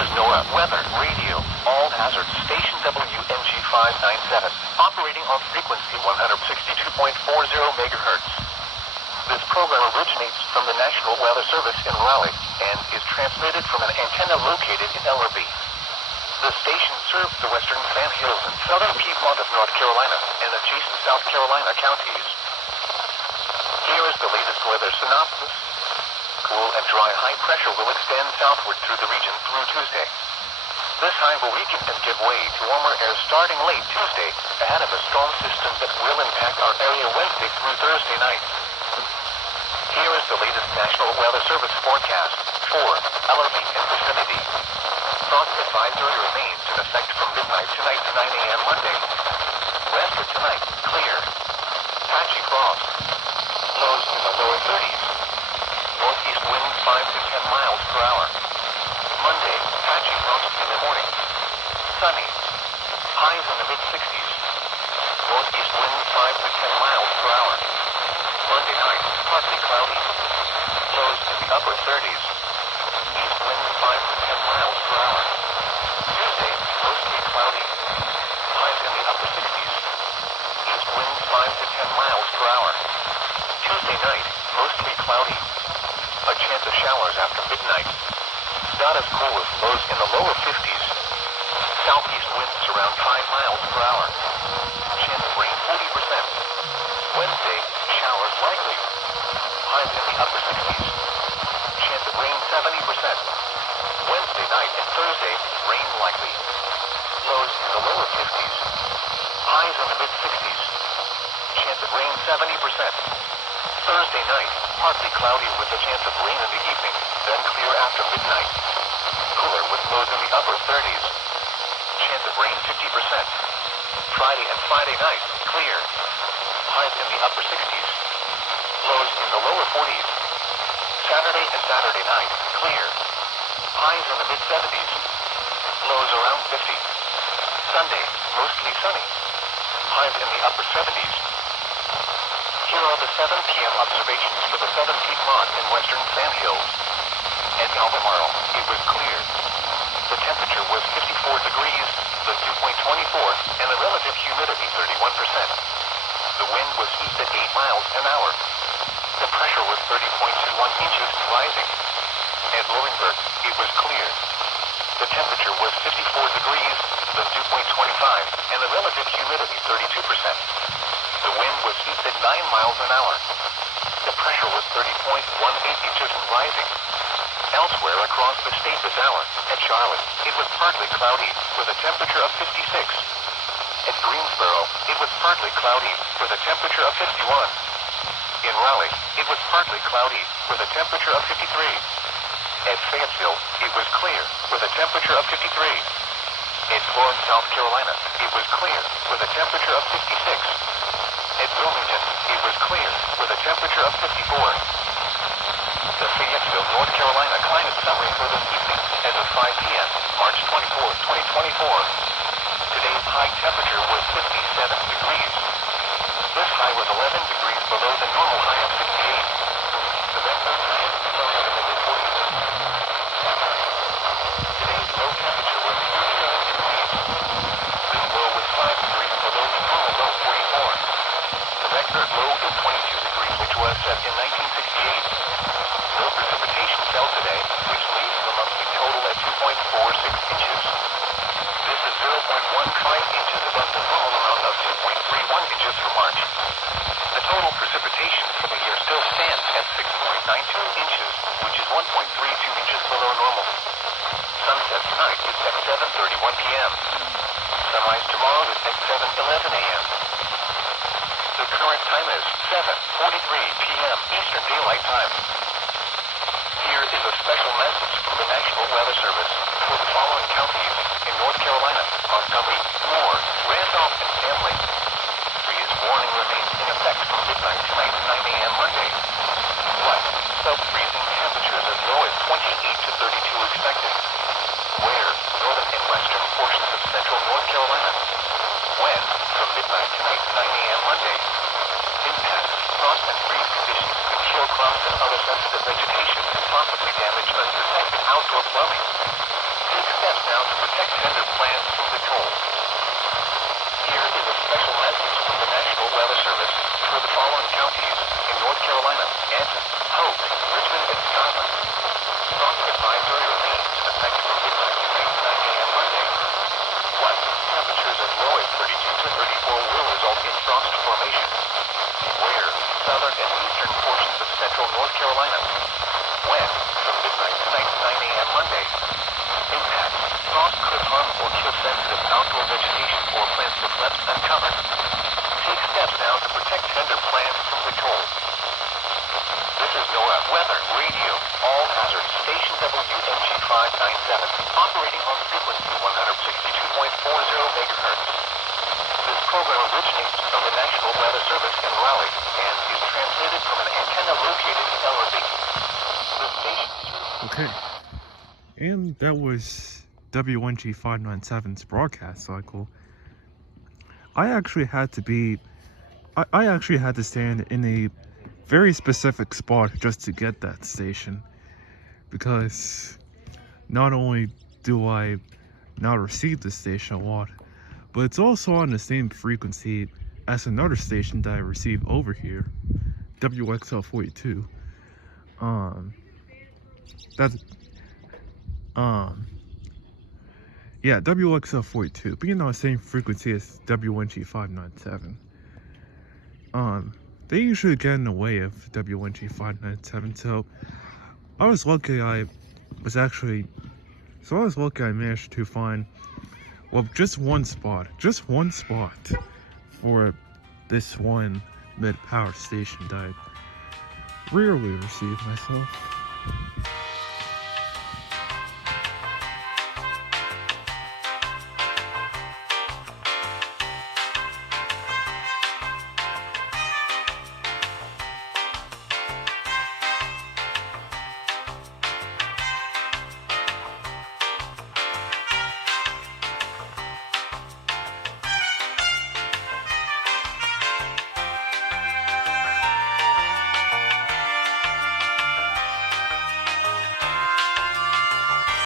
is NOAA Weather Radio, all hazard station WNG 597, operating on frequency 162.40 megahertz. This program originates from the National Weather Service in Raleigh and is transmitted from an antenna located in Ellerbe. The station serves the western Sandhills and southern Piedmont of North Carolina and adjacent South Carolina counties. Here is the latest weather synopsis. Cool and dry high pressure will extend southward through the region through Tuesday. This high will weaken and give way to warmer air starting late Tuesday ahead of a storm system that will impact our area Wednesday through Thursday night. Here is the latest National Weather Service forecast for Ellerbe and vicinity. Frost advisory remains in effect from midnight tonight to 9 a.m. Monday. Rest of tonight, clear. Patchy frost. Lows in the lower 30s. Northeast winds 5 to 10 miles per hour. Monday, patchy frost in the morning. Sunny. Highs in the mid-60s. Northeast winds 5 to 10 miles per hour. Monday night, partly cloudy. Lows in the upper 30s. East winds 5 to 10 miles per hour. Tuesday, mostly cloudy. Highs in the upper 60s. East winds 5 to 10 miles per hour. Tuesday night, mostly cloudy. A chance of showers after midnight. Not as cool with lows in the lower 50s. Southeast winds around 5 miles per hour. Chance of rain 40%. Wednesday, showers likely. Highs in the upper 60s. Chance of rain 70%. Wednesday night and Thursday, rain likely. Lows in the lower 50s. Highs in the mid-60s. Chance of rain 70%. Thursday night, partly cloudy with a chance of rain in the evening, then clear after midnight. Cooler with lows in the upper 30s. Chance of rain 50%. Friday and Friday night, clear. Highs in the upper 60s. Lows in the lower 40s. Saturday and Saturday night, clear. Highs in the mid-70s. Lows around 50. Sunday, mostly sunny. Highs in the upper 70s. Here are the 7 p.m. observations for the southern Piedmont and western Sandhills. At Albemarle, it was clear. The temperature was 54 degrees, the dew point 24, and the relative humidity 31%. The wind was east at 8 miles an hour. The pressure was 30.21 inches and rising. At Loringburg, it was clear. The temperature was 54 degrees, the dew point 25, and the relative humidity 32%. The wind was east at 9 miles an hour. The pressure was 30.18 inches and rising. Elsewhere across the state this hour, at Charlotte, it was partly cloudy with a temperature of 56. At Greensboro, it was partly cloudy with a temperature of 51. In Raleigh, it was partly cloudy with a temperature of 53. At Fayetteville, it was clear with a temperature of 53. At Florence, South Carolina, it was clear with a temperature of 56. At Wilmington, it was clear with a temperature of 54. The Fayetteville, North Carolina climate summary for this evening as of 5 p.m., March 24, 2024. Today's high temperature was 57 degrees. This high was 11 degrees below the normal high of 68. The record high is low in the mid-40s. Today's low temperature was 39 degrees. This low was 5 degrees below the normal low 44. The record low is 22 degrees, which was set in 1968. No precipitation fell today, which leaves the monthly total at 2.46 inches. This is 0.15 inches above the normal amount of 2.31 inches for March. The total precipitation for the year still stands at 6.92 inches, which is 1.32 inches below normal. Sunset tonight is at 7:31 p.m. Sunrise tomorrow is at 7:11 a.m. The current time is 7:43 p.m. Eastern Daylight Time. Here is a special message from the National Weather Service for the following counties in North Carolina: Montgomery, Moore, Randolph, and Stanley. Freeze warning remains in effect from midnight tonight to 9 a.m. Monday. What? Sub-freezing temperatures as low as 28 to 32 expected. Where? Northern and western portions of central North Carolina. When? From midnight tonight to 9 a.m. Monday. Impacts, frost and freeze conditions could kill crops and other sensitive vegetation and possibly damage unprotected protect tender plants from the cold. Here is a special message from the National Weather Service for the following counties in North Carolina: Anson, Hope, Richmond, and Scotland. Frost advisory remains effective from midnight tonight, 9 a.m. Monday. 1. Temperatures as low as 32 to 34 will result in frost formation. Where? Southern and eastern portions of central North Carolina. When? From midnight tonight, 9 a.m. Monday. Impact. Frost could harm or kill sensitive outdoor vegetation or plants if left uncovered. Take steps now to protect tender plants from the cold. This is NOAA Weather Radio, all hazard station WMG 597, operating on frequency 162.40 megahertz. This program originates from the National Weather Service in Raleigh and is transmitted from an antenna located in Ellerby. The station serves... Okay, and that was WNG 597's broadcast cycle. I actually had to stand in a very specific spot just to get that station, because not only do I not receive the station a lot, but it's also on the same frequency as another station that I receive over here, WXL 42. WXL 42, being on the same frequency as WNG 597. They usually get in the way of WNG 597, so I was lucky I managed to find, well, just one spot for this one mid-power station that I rarely receive myself.